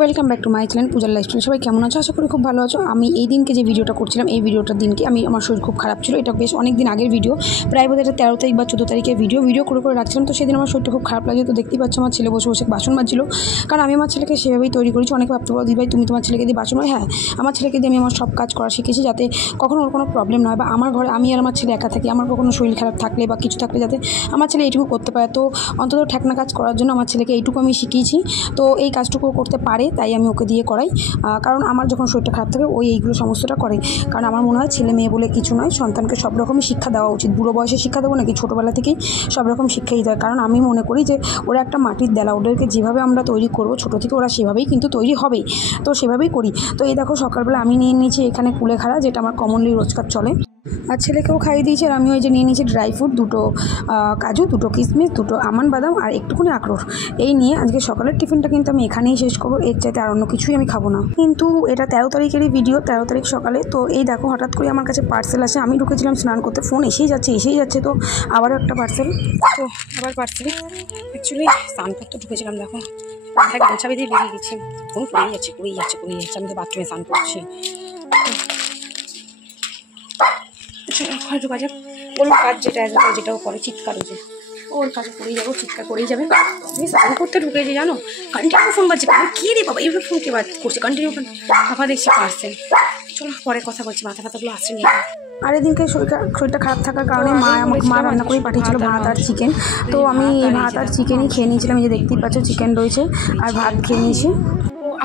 Welcome back to my channel পূজার lifestyle. সবাই কেমন আছো? আশা করি খুব ভালো আছো। আমি এই দিনকে যে ভিডিওটা করছিলাম, এই ভিডিওটার দিনকে আমার শরীর খুব খারাপ ছিল। এটা বেশ অনেক দিন আগের ভিডিও, প্রায় বোধহয় 13 তারিখ বা 14 তারিখের ভিডিও করে রাখছিলাম। তো সেদিন আমার শরীরটা খুব খারাপ লাগে। তো দেখতেই পাচ্ছ আমার ছেলে বসে বাসন মাজছিল, কারণ আমি আমার ছেলেকে সেভাবেই তৈরি করেছি। অনেকে ভাবতে পারো দিদি ভাই তুমি তোমার ছেলেকে দিয়ে বাসন হয়। হ্যাঁ, আমার ছেলেকে দিয়ে আমি আমার সব কাজ করা শিখেছি, যাতে কখনো ওর কোনো প্রবলেম না হয়, বা আমার ঘরে আমি আর আমার ছেলে একা থাকি। আমার কখনো শরীর খারাপ থাকলে বা কিছু থাকলে যাতে আমার ছেলে এইটুকু করতে পারে। তো অন্তত ঠেকনা কাজ করার জন্য আমার ছেলেকে এইটুকু আমি শিখিয়েছি। তো এই কাজটুকু করতে পারে, তাই আমি ওকে দিয়ে করাই। কারণ আমার যখন শরীরটা খারাপ থাকে ওই এইগুলো সমস্তটা করে। কারণ আমার মনে হয় ছেলে মেয়ে বলে কিছু নয়, সন্তানকে সব রকমই শিক্ষা দেওয়া উচিত। বুড়ো বয়সে শিক্ষা দেবো নাকি, ছোটোবেলা থেকেই সব রকম শিক্ষাই দেয়। কারণ আমি মনে করি যে ওরা একটা মাটির দেলা, ওদেরকে যেভাবে আমরা তৈরি করবো ছোটো থেকে ওরা সেভাবেই কিন্তু তৈরি হবেই। তো সেভাবেই করি। তো এই দেখো সকালবেলা আমি নিয়ে নিয়েছি এখানে কুলেখাড়া, যেটা আমার কমনলি রোজকার চলে। আর ছেলেকেও খাইয়ে দিয়েছি। আর আমি ওই যে নিয়ে নিয়েছি ড্রাই ফ্রুট, দুটো কাজু, দুটো কিশমিশ, দুটো আমন্ড বাদাম আর একটুখানি আখরোট। এই নিয়ে আজকে সকালের টিফিনটা কিন্তু আমি এখানেই শেষ করবো। এর চাইতে আর অন্য কিছুই আমি খাবো না। কিন্তু এটা 13 তারিখেরই ভিডিও, 13 তারিখ সকালে। তো এই দেখো হঠাৎ করে আমার কাছে পার্সেল আসে। আমি ঢুকেছিলাম স্নান করতে, ফোন এসেই যাচ্ছে। তো আবারও একটা পার্সেল। তো আবার পার্সেল, অ্যাকচুয়ালি স্নান করতে ঢুকেছিলাম, দেখো মাথায় গামছা বেঁধে বেরিয়ে গেছি। ফোন পড়েই যাচ্ছে। আমি তো বাথরুমে স্নান করছি। হয়তো কাজে ওর কাজ যেটাও করে, চিৎকার হয়েছে, ওর কাজে করেই যাবো, চিৎকার করেই যাবে। আমি স্নান করতে ঢুকেছি জানো, কন্টিনিউ ফোন বাজছে। কী রে বাবা, এইভাবে ফোন কে করছে কন্টিনিউ? বাবা দেখছি পার্সেল। চলো পরে কথা বলছি, মাথা ফাতাগুলো আসছে নিয়ে। আর এদিনকে শরীরটা খারাপ থাকার কারণে মা রান্না করে পাঠিয়েছিল ভাত আর চিকেন। তো আমি ভাত আর চিকেনই খেয়ে নিয়েছিলাম। এই যে দেখতেই পাচ্ছ চিকেন রয়েছে আর ভাত খেয়ে নিয়েছি।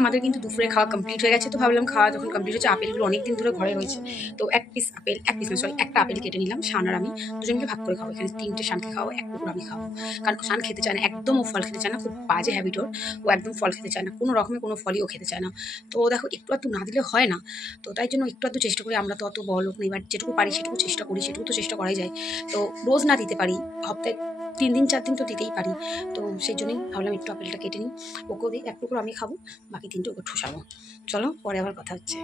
আমাদের কিন্তু দুপুরে খাওয়া কমপ্লিট হয়ে গেছে। তো ভাবলাম খাওয়া যখন কমপ্লিট হচ্ছে, আপেলগুলো অনেক দিন ধরে ঘরে রয়েছে, তো একটা আপেল কেটে নিলাম। শান আর আমি দুজনকে ভাগ করে খাবো। এখানে 3টে শানকে খাওয়াবো, এক টুকরো আমি খাবো। কারণ শান খেতে চায় না, একদম ও ফল খেতে চায় না, খুব বাজে হ্যাবিট ওর। ও একদম ফল খেতে চায় না, কোনো রকমের কোনো ফলই ও খেতে চায় না। তো দেখো একটু আধটু না দিলে হয় না, তো তাই জন্য একটু আধটু চেষ্টা করি। আমরা তো অত বড় লোক নেই, এবার যেটুকু পারি সেটুকু চেষ্টা করি, সেটুকু তো চেষ্টা করাই যায়। তো রোজ না দিতে পারি, হপ্তাহে 3 দিন 4 দিন তো দিতেই পারি। তো সেই জন্যই ভাবলাম একটু আপেলটা কেটে নিই, ওকেও দিই, এক টুকরো আমি খাবো, বাকি 3টে ওকে ঠুসাবো। চলো পরে আবার কথা হচ্ছে।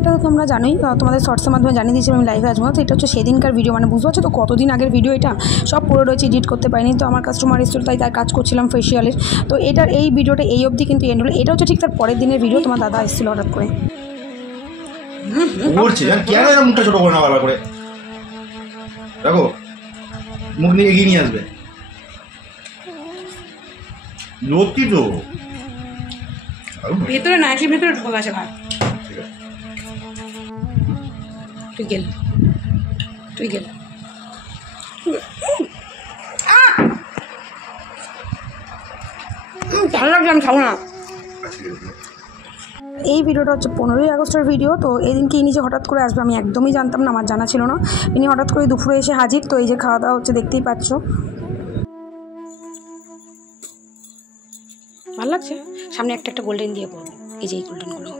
এটা তো তোমরা জানোই, তোমাদের শর্টসের মাধ্যমে জানিয়ে দিয়েছিলাম আমি লাইভে আসবো। তো এটা হচ্ছে সেদিনকার ভিডিও, মানে বুঝতে পারছো তো কতদিন আগের ভিডিও। এটা সব পড়ে রয়েছে, এডিট করতে পারিনি। তো আমার কাস্টমার এসেছিল, তাই তার কাজ করছিলাম ফেসিয়ালের। তো এই ভিডিওটা এই অবধি কিন্তু এন্ড হলো। এটা হচ্ছে ঠিক তার পরের দিনের ভিডিও। তোমার দাদা এসেছিল হঠাৎ করে, মুখটা ছোট করে না বারবার করে দেখো, মুখ নিয়ে এগিয়ে নিয়ে আসবে। লক্ষ্মী তো ভেতরে না আসে, ভেতরে ঢোকা আছে ভাত। তুই গেল ভালো লাগছে, আমি খাবো না। এই ভিডিওটা হচ্ছে 15ই আগস্টের ভিডিও। তো এই দিনকে ইনি যে হঠাৎ করে আসবে আমি একদমই জানতাম না, আমার জানা ছিল না। ইনি হঠাৎ করে দুপুরে এসে হাজির। তো এই যে খাওয়া দাওয়া হচ্ছে, দেখতেই পাচ্ছ। ভালো লাগছে। সামনে একটা গোল্ডেন দিয়ে পড়বো, এই যে এই গোল্ডেনগুলো।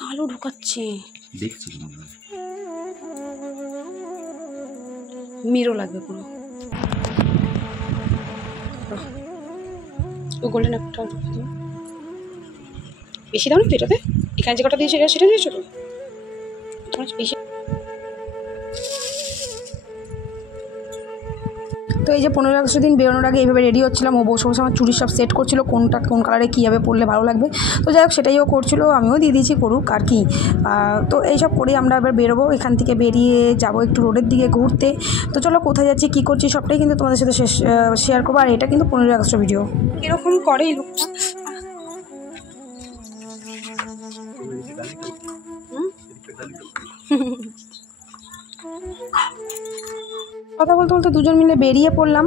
কালো ঢুকাচ্ছে, দেখছি মিরো লাগবে পুরো। ও গোল্ডেন একটা বেশি দাও না তো এটাতে, এখানে যে কটা দিয়েছে সেটা দিয়েছো তো তোমার বেশি। তো এই যে 15 আগস্টের দিন বেরোনোর আগে এইভাবে রেডি হচ্ছিলাম। ও বসে আমার চুড়ির সব সেট করছিল, কোন কালারে কীভাবে পরলে ভালো লাগবে। তো যাই হোক সেটাই ও করছিল, আমিও দিয়ে দিয়েছি করুক আর কি। তো এইসব করেই আমরা এবার বেরোবো। এখান থেকে বেরিয়ে যাবো একটু রোডের দিকে ঘুরতে। তো চলো কোথায় যাচ্ছি কী করছি সবটাই কিন্তু তোমাদের সাথে শেয়ার করবো। আর এটা কিন্তু 15 আগস্টের ভিডিও। এরকম করেই লোকটা কথা বলতে বলতে দুজন মিলে বেরিয়ে পড়লাম।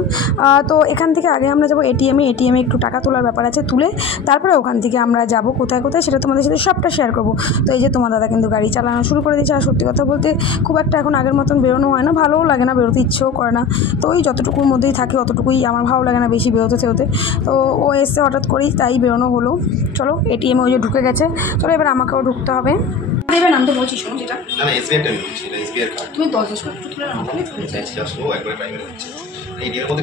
তো এখান থেকে আগে আমরা যাবো এটিএমে একটু টাকা তোলার ব্যাপার আছে, তুলে তারপরে ওখান থেকে আমরা যাব কোথায় সেটা তোমাদের সাথে সবটা শেয়ার করবো। তো এই যে তোমার দাদা কিন্তু গাড়ি চালানো শুরু করে দিয়েছে। আর সত্যি কথা বলতে খুব একটা এখন আগের মতন বেরোনো হয় না, ভালোও লাগে না, বেরোতে ইচ্ছেও করে না। তো ওই যতটুকুর মধ্যেই থাকে অতটুকুই আমার ভালো লাগে না বেশি বেরোতে। তো ও এসছে হঠাৎ করেই, তাই বেরোনো হলো। চলো এটিএমে ওই যে ঢুকে গেছে, চলো এবার আমাকেও ঢুকতে হবে। দেবে নাম তো বলছি, শোনো যেটা না না এসবিআই টাইম বলছি, না এসবিআই কার্ড তুমি 10 করে তুলে নাও, আমি তুলে চাইছি আসলে একবার প্রাইভেট হচ্ছে এটিএম মধ্যে।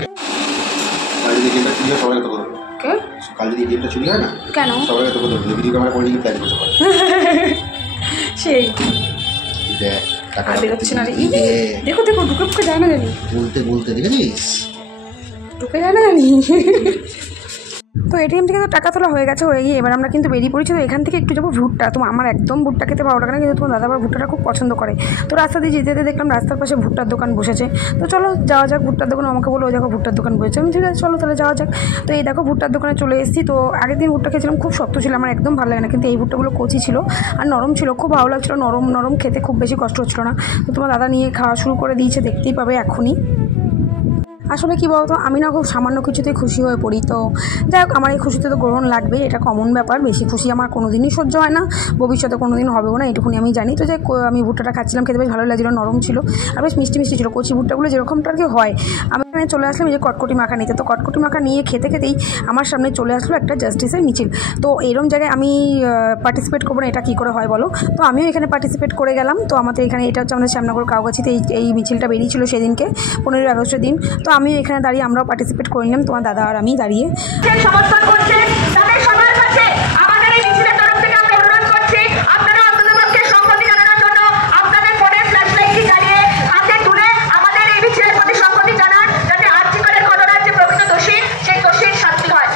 কাল যদি এটিএমটা চুরি হয় সবাই তো করবে, কে কাল যদি এটিএমটা চুরি হয় না কেন সবাই তো করবে, ভিডিও ক্যামেরা করে কি প্ল্যান করতে পারে সেই দেখ টাকা আর বেরোচ্ছে না রে। এই দেখো দেখো ঢুকে ঢুকে যায় না জানি, বলতে বলতে দেখেছিস ঢুকে যায় না জানি। তো এটিএম থেকে তো টাকা তোলা হয়ে গেছে, হয়ে গিয়ে এবার আমরা কিন্তু বেরিয়ে পড়েছি। তো এখান থেকে একটু যাবো ভুট্টা। তো আমার একদম ভুট্টা খেতে ভালো লাগে না, কিন্তু তোমার দাদা আবার ভুট্টাটা খুব পছন্দ করে। তো রাস্তা দিয়ে যেতে যেতে দেখলাম রাস্তার পাশে ভুট্টার দোকান বসেছে। তো চলো যাওয়া যাক ভুট্টার দোকান। আমাকে বলো ওই দেখো ভুট্টার দোকান বসেছে। আমি ঠিক আছে চলো তাহলে যাওয়া যাক। তো এই দেখো ভুট্টার দোকানে চলে এসেছি। তো আগের দিন ভুট্টা খেয়েছিলাম, খুব শক্ত ছিল, আমার একদম ভালো লাগে না, কিন্তু এই ভুট্টাগুলো কচি ছিল আর নরম ছিল, খুব ভালো লাগছিলো, নরম নরম খেতে, খুব বেশি কষ্ট হচ্ছিলো না। তো তোমার দাদা নিয়ে খাওয়া শুরু করে দিয়েছে, দেখতেই পাবে এখনই। আসলে কী বলতো, আমি না খুব সামান্য কিছুতেই খুশি হয়ে পড়ি। তো যাই হোক, আমার এই খুশিতে তো গ্রহণ লাগবে, এটা কমন ব্যাপার। বেশি খুশি আমার কোনো দিনই সহ্য হয় না, ভবিষ্যতে কোনো দিন হবেও না, এটুকুনি আমি জানি। তো যাই আমি ভুট্টাটা খাচ্ছিলাম, খেতে বেশ ভালো লাগছিলো, নরম ছিল আর বেশ মিষ্টি মিষ্টি ছিল, কচি ভুট্টাগুলো যেরকমটা আর কি হয়। আমি এখানে চলে আসলাম এই যে কটকটি মাখা নিতে। তো কটকটি মাখা নিয়ে খেতে খেতেই আমার সামনে চলে আসলো একটা জাস্টিসের মিছিল। তো এরকম জায়গায় আমি পার্টিসিপেট করবো না, এটা কী করে হয় বলো। তো আমিও এখানে পার্টিসিপেট করে গেলাম। তো আমাদের এখানে এটা হচ্ছে আমাদের শ্যামনগর কাউগাছিতে এই মিছিলটা বেরিয়েছিল সেদিনকে, 15ই আগস্টের দিন। তো আমিও এখানে দাঁড়িয়ে আমরাও পার্টিসিপেট করে নিলাম, তোমার দাদা আর আমি দাঁড়িয়ে। সমর্থন করছেন তাদের সবার কাছে আমাদের এই মিছিলের তরফ থেকে আমরা অনুরোধ করছি, আপনারা অন্ততপক্ষে সংহতি জানানোর জন্য আপনাদের ফোনের ফ্ল্যাশ লাইটটি জ্বালিয়ে হাতে তুলে আমাদের এই মিছিলের প্রতি সংহতি জানান, যাতে আর্জি করের ঘটনার যে প্রকৃত দোষী সেই দোষীর শাস্তি হয়।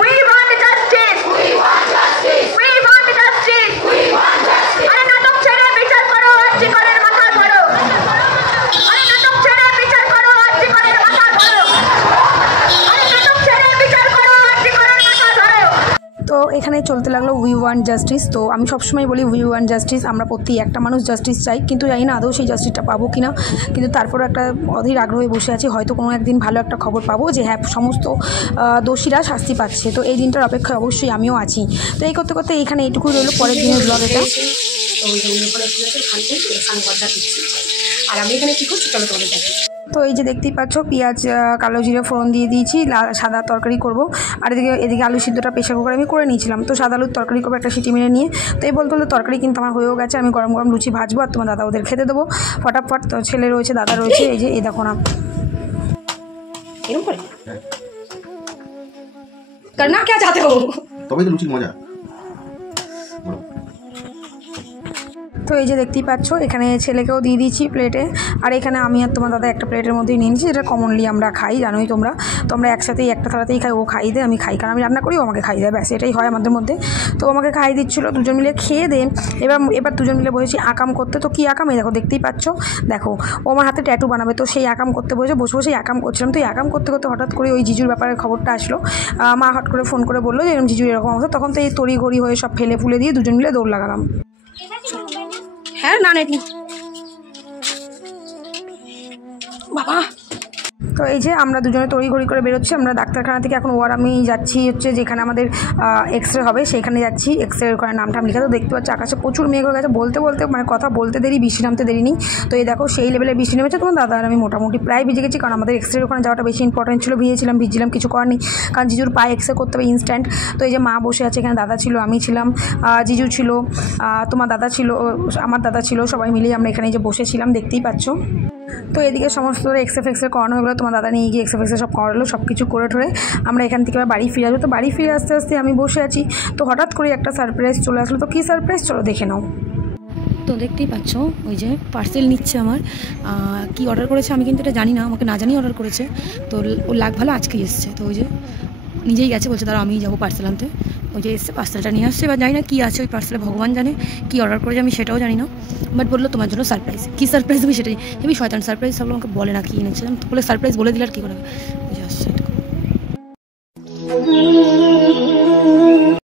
We want justice. We want justice. We want justice. We want justice. আরে নাটক ছেড়ে বিচার করো, আর্জি করের মাথা ধরো। আরে নাটক ছেড়ে বিচার করো, আর্জি করের মাথা ধরো। আরে নাটক ছেড়ে বিচার করো, আর্জি করের মাথা ধরো। তো এখানে চলতে লাগলো উই ওয়ান্ট জাস্টিস। তো আমি সবসময় বলি উই ওয়ান্ট জাস্টিস, আমরা প্রতি একটা মানুষ জাস্টিস চাই, কিন্তু জানি না আদৌ সেই জাস্টিসটা পাবো কি না। কিন্তু তারপরে একটা অধীর আগ্রহে বসে আছি, হয়তো কোনো একদিন ভালো একটা খবর পাবো যে হ্যাঁ সমস্ত দোষীরা শাস্তি পাচ্ছে। তো এই দিনটার অপেক্ষায় অবশ্যই আমিও আছি। তো এই করতে করতে এইখানে এইটুকুই রইলো, পরের দিনের ব্লগ এটা। আর আমি এখানে কী করছি চলো তোমাদের দেখি। তো এই যে দেখতেই পাচ্ছ পেঁয়াজ কালো জিরে ফোড়ন দিয়ে দিয়েছি, সাদা তরকারি করব। আর এদিকে আলু সিদ্ধটা প্রেশার কুকারে আমি করে নিয়েছিলাম। তো সাদা আলুর তরকারি করবো, একটা সিটি মেরে নিয়ে। তো এই বলতে তরকারি কিন্তু আমার হয়েও গেছে, আমি গরম গরম লুচি ভাজবো আর তোমার দাদা ওদের খেতে দেবো ফটাফট। তো ছেলে রয়েছে, দাদা রয়েছে, এই যে এই দেখো না এরকম করে করনা কে চাতে হো, তবেই তো লুচির মজা। তো এই যে দেখতেই পাচ্ছ এখানে ছেলেকেও দিয়ে দিয়েছি প্লেটে, আর এখানে আমি আর তোমার দাদা একটা প্লেটের মধ্যেই নিয়ে নিয়েছি, যেটা কমনলি আমরা খাই, জানোই তোমরা। তো আমরা একসাথেই একটা থালাতেই খাই, ও খাই দেয় আমি খাই, কারণ আমি রান্না করি ও আমাকে খাই দেয়, ব্যাস এটাই হয় আমাদের মধ্যে। তো আমাকে খাই দিচ্ছিলো, দুজন মিলে খেয়ে দেন। এবার দুজন মিলে বসেছি আকাম করতে। তো কী আকাম, এই দেখো দেখতেই পাচ্ছ, দেখো ও আমার হাতে ট্যাটু বানাবে, তো সেই আকাম করতে বসে বসে আকাম করছিলাম। তো এই আকাম করতে করতে হঠাৎ করে ওই জিজুর ব্যাপারের খবরটা আসলো। মা হট করে ফোন করে বললো যে এরকম জিজুর এরকম অবস্থা। তখন তো এই তড়িঘড়ি হয়ে সব ফেলে ফুলে দিয়ে দুজন মিলে দৌড় লাগালাম। হ্যাঁ না নেই বাবা। তো এই যে আমরা দুজনে তড়িঘড়ি করে বেরোচ্ছি, আমরা ডাক্তারখানা থেকে এখন ওর আমি যাচ্ছি হচ্ছে যেখানে আমাদের এক্স রে হবে সেখানে যাচ্ছি, এক্স রে ওখানে নামটাম লেখা। তো দেখতে পাচ্ছি আকাশে প্রচুর মেঘ হয়ে গেছে, বলতে মানে কথা বলতে দেরি, বৃষ্টি নামতে দেরি নেই। তো এই দেখো সেই লেভেলে বৃষ্টি নেমেছে। তোমার দাদা আর আমি মোটামুটি প্রায় ভিজে গেছি, কারণ আমাদের এক্স রে ওখানে যাওয়াটা বেশি ইম্পর্টেন্ট ছিল। ভিজছিলাম কিছু করার নেই, কারণ জিজুর পায়ে এক্স রে করতে হবে ইনস্ট্যান্ট। তো এই যে মা বসে আছে, এখানে দাদা ছিল, আমি ছিলাম, জিজু ছিল, তোমার দাদা ছিল, আমার দাদা ছিল, সবাই মিলেই আমরা এখানে যে বসেছিলাম, দেখতেই পাচ্ছ। তো এদিকে সমস্ত এক্সরে করানো হয়ে গেলো, তোমার দাদা নিয়ে গিয়ে এক্সরে সব করালো, সব কিছু করে ঠরে আমরা এখান থেকে বাড়ি ফিরে আসবো। তো বাড়ি ফিরে আসতে আসতে আমি বসে আছি, তো হঠাৎ করে একটা সারপ্রাইজ চলে আসলো। তো কী সারপ্রাইজ চলো দেখে নাও। তো দেখতেই পাচ্ছ ওই যে পার্সেল নিচ্ছে আমার, কি অর্ডার করেছে আমি কিন্তু এটা জানি না, আমাকে না জানিয়ে অর্ডার করেছে। তো ও লাগ ভালো আজকেই এসছে, তো ওই যে নিজেই গেছে, বলছে তারা আমিই যাবো পার্সেল আনতে। ওই যে এসছে পার্সেলটা নিয়ে আসছে, এবার জানি না কী আছে ওই পার্সেলে, ভগবান জানে কী অর্ডার করেছে, আমি সেটাও জানি না। বাট বললো তোমার জন্য সারপ্রাইজ। কী সারপ্রাইজ আমি সেটাই হেবি শয়তান সারপ্রাইজ, সবগুলো আমাকে বলে না কী এনেছে, তো বলে সারপ্রাইজ বলে দিলে আর কী করে আসছে।